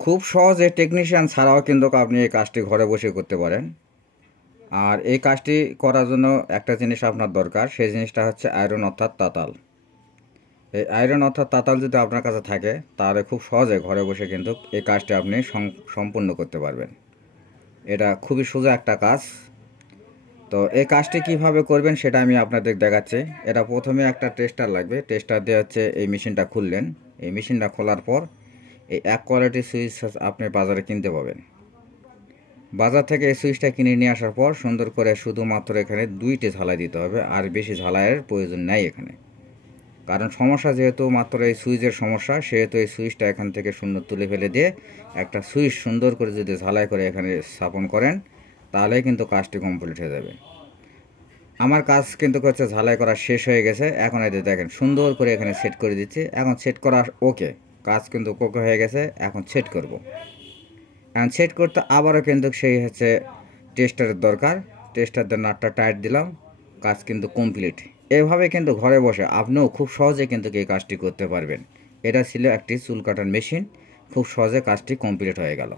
খুব সহজে টেকনিশিয়ান ছাড়াও কিন্তু আপনি এই কাজটি ঘরে বসে করতে পারেন। আর এই কাজটি করার জন্য একটা জিনিস আপনার দরকার, সেই জিনিসটা হচ্ছে আয়রন অর্থাৎ তাতাল। এই আয়রন অর্থাৎ তাতাল যদি আপনার কাছে থাকে তাহলে খুব সহজে ঘরে বসে কিন্তু এই কাজটি আপনি সম্পূর্ণ করতে পারবেন। এটা খুবই সোজা একটা কাজ। তো এই কাজটি কিভাবে করবেন সেটা আমি আপনাদের দেখাচ্ছি। এটা প্রথমে একটা টেস্টার লাগবে। টেস্টার দিয়ে হচ্ছে এই মেশিনটা খুললেন। এই মেশিনটা খোলার পর এই এক কোয়ালিটির সুইচ আপনি বাজারে কিনতে পাবেন। বাজার থেকে এই সুইচটা কিনে নিয়ে আসার পর সুন্দর করে শুধুমাত্র এখানে 2টি ঝালাই দিতে হবে, আর বেশি ঝালাইয়ের প্রয়োজন নাই এখানে। কারণ সমস্যা যেহেতু মাত্র এই সুইচের সমস্যা, সেহেতু এই সুইচটা এখান থেকে শূন্য তুলে ফেলে দিয়ে একটা সুইচ সুন্দর করে যদি ঝালাই করে এখানে স্থাপন করেন তাহলেই কিন্তু কাজটি কমপ্লিট হয়ে যাবে। আমার কাজ কিন্তু হচ্ছে ঝালাই করা শেষ হয়ে গেছে। এখন এই যে দেখেন সুন্দর করে এখানে সেট করে দিচ্ছি। এখন সেট করা ওকে, কাজ কিন্তু ওকে হয়ে গেছে। এখন সেট করব। এখন সেট করতে আবারও কিন্তু সেই হচ্ছে টেস্টারের দরকার। টেস্টার দিয়ে নাটটা টাইট দিলাম, কাজ কিন্তু কমপ্লিট। এভাবে কিন্তু ঘরে বসে আপনিও খুব সহজে কিন্তু এই কাজটি করতে পারবেন। এটা ছিল একটি চুল কাটার মেশিন, খুব সহজে কাজটি কমপ্লিট হয়ে গেল।